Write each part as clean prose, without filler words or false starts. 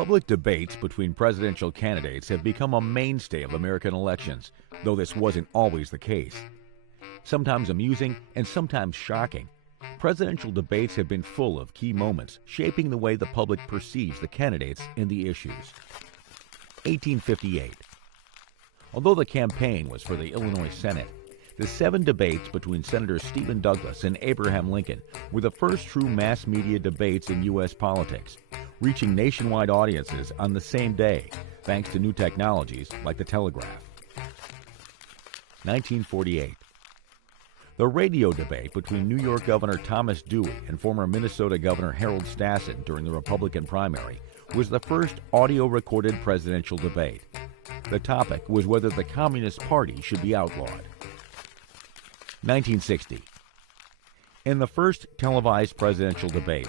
Public debates between presidential candidates have become a mainstay of American elections, though this wasn't always the case. Sometimes amusing and sometimes shocking, presidential debates have been full of key moments shaping the way the public perceives the candidates and the issues. 1858. Although the campaign was for the Illinois Senate, the 7 debates between Senators Stephen Douglas and Abraham Lincoln were the first true mass media debates in U.S. politics, reaching nationwide audiences on the same day, thanks to new technologies like the telegraph. 1948. The radio debate between New York Governor Thomas Dewey and former Minnesota Governor Harold Stassen during the Republican primary was the first audio-recorded presidential debate. The topic was whether the Communist Party should be outlawed. 1960. In the first televised presidential debate,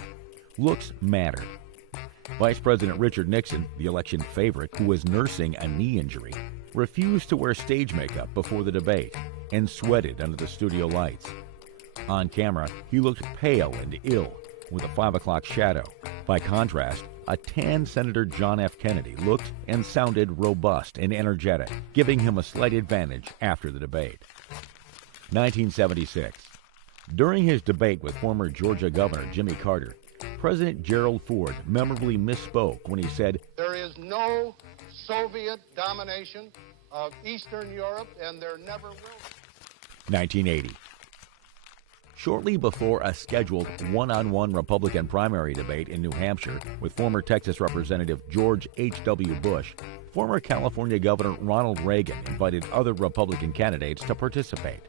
looks mattered. Vice President Richard Nixon, the election favorite who was nursing a knee injury, refused to wear stage makeup before the debate and sweated under the studio lights. On camera, he looked pale and ill, with a 5 o'clock shadow. By contrast, a tan Senator John F. Kennedy looked and sounded robust and energetic, giving him a slight advantage after the debate. 1976. During his debate with former Georgia Governor Jimmy Carter, President Gerald Ford memorably misspoke when he said, "There is no Soviet domination of Eastern Europe, and there never will be." 1980. Shortly before a scheduled one-on-one Republican primary debate in New Hampshire with former Texas Representative George H.W. Bush, former California Governor Ronald Reagan invited other Republican candidates to participate.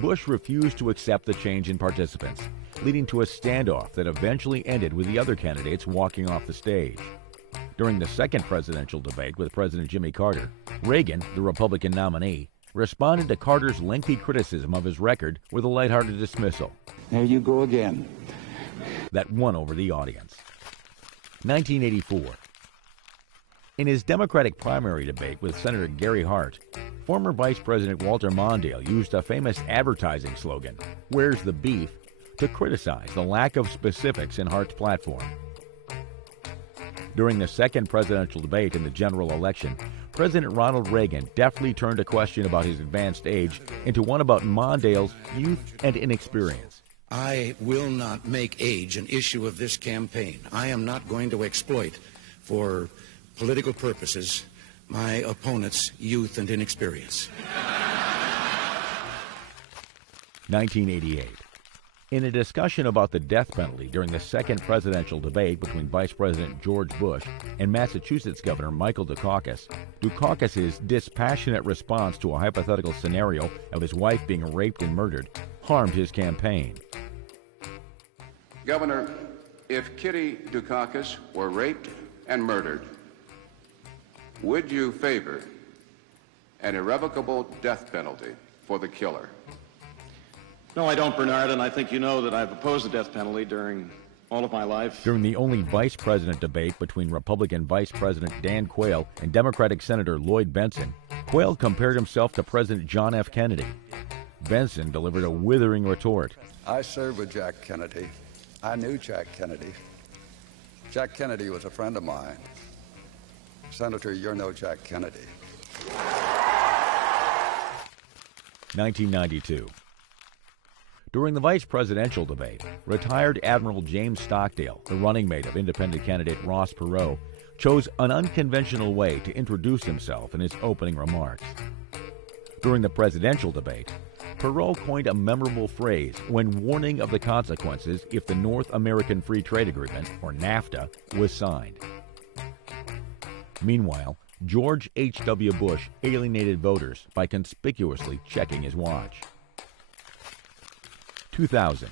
Bush refused to accept the change in participants, leading to a standoff that eventually ended with the other candidates walking off the stage. During the second presidential debate with President Jimmy Carter, Reagan, the Republican nominee, responded to Carter's lengthy criticism of his record with a lighthearted dismissal. "There you go again." That won over the audience. 1984. In his Democratic primary debate with Senator Gary Hart, former Vice President Walter Mondale used a famous advertising slogan, "Where's the beef?" to criticize the lack of specifics in Hart's platform. During the second presidential debate in the general election, President Ronald Reagan deftly turned a question about his advanced age into one about Mondale's youth and inexperience. "I will not make age an issue of this campaign. I am not going to exploit, for political purposes, my opponent's youth and inexperience." 1988. In a discussion about the death penalty during the second presidential debate between Vice President George Bush and Massachusetts Governor Michael Dukakis, Dukakis' dispassionate response to a hypothetical scenario of his wife being raped and murdered harmed his campaign. "Governor, if Kitty Dukakis were raped and murdered, would you favor an irrevocable death penalty for the killer?" No, I don't, Bernard, and I think you know that I've opposed the death penalty during all of my life. During the only vice president debate between Republican Vice President Dan Quayle and Democratic Senator Lloyd Bentsen, Quayle compared himself to President John F. Kennedy. Bentsen delivered a withering retort. "I served with Jack Kennedy. I knew Jack Kennedy. Jack Kennedy was a friend of mine. Senator, you're no Jack Kennedy." 1992. During the vice presidential debate, retired Admiral James Stockdale, the running mate of independent candidate Ross Perot, chose an unconventional way to introduce himself in his opening remarks. During the presidential debate, Perot coined a memorable phrase when warning of the consequences if the North American Free Trade Agreement, or NAFTA, was signed. Meanwhile, George H.W. Bush alienated voters by conspicuously checking his watch. 2000.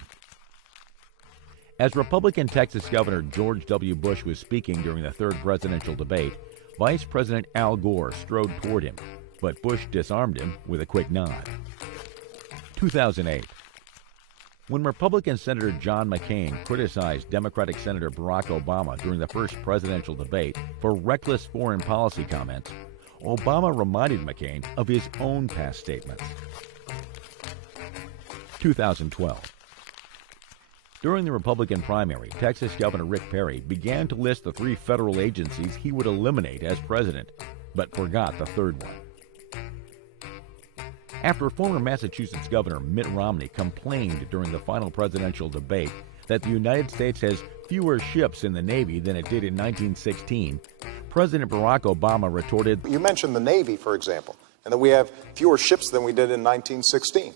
As Republican Texas Governor George W. Bush was speaking during the third presidential debate, Vice President Al Gore strode toward him, but Bush disarmed him with a quick nod. 2008. When Republican Senator John McCain criticized Democratic Senator Barack Obama during the first presidential debate for reckless foreign policy comments, Obama reminded McCain of his own past statements. 2012. During the Republican primary, Texas Governor Rick Perry began to list the 3 federal agencies he would eliminate as president, but forgot the third one. After former Massachusetts Governor Mitt Romney complained during the final presidential debate that the United States has fewer ships in the Navy than it did in 1916, President Barack Obama retorted, "You mentioned the Navy, for example, and that we have fewer ships than we did in 1916.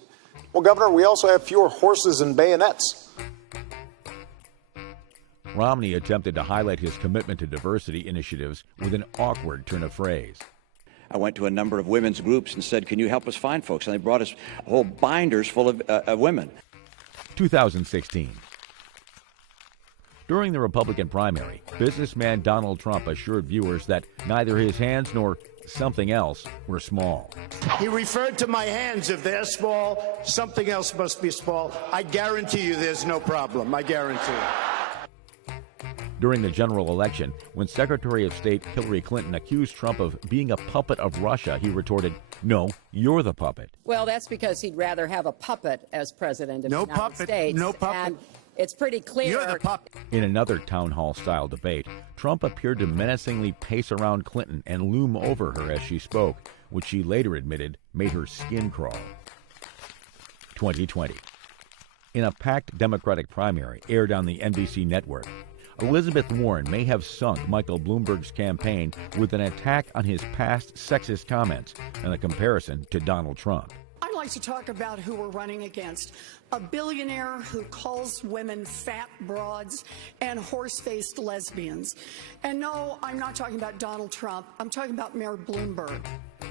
Well, Governor, we also have fewer horses and bayonets." Romney attempted to highlight his commitment to diversity initiatives with an awkward turn of phrase. I went to a number of women's groups and said, "Can you help us find folks?" And they brought us whole binders full of women. 2016. During the Republican primary, businessman Donald Trump assured viewers that neither his hands nor something else were small. He referred to my hands. If they're small, something else must be small. I guarantee you there's no problem. I guarantee it. During the general election, when Secretary of State Hillary Clinton accused Trump of being a puppet of Russia, he retorted, "No, you're the puppet." Well, that's because he'd rather have a puppet as president of the United States. No puppet. And it's pretty clear. You're the puppet. In another town hall-style debate, Trump appeared to menacingly pace around Clinton and loom over her as she spoke, which she later admitted made her skin crawl. 2020. In a packed Democratic primary aired on the NBC network, Elizabeth Warren may have sunk Michael Bloomberg's campaign with an attack on his past sexist comments and a comparison to Donald Trump. I'd like to talk about who we're running against. A billionaire who calls women fat broads and horse-faced lesbians. And no, I'm not talking about Donald Trump. I'm talking about Mayor Bloomberg.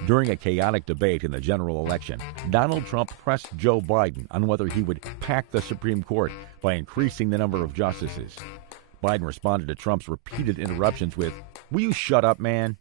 During a chaotic debate in the general election, Donald Trump pressed Joe Biden on whether he would pack the Supreme Court by increasing the number of justices. Biden responded to Trump's repeated interruptions with, "Will you shut up, man?"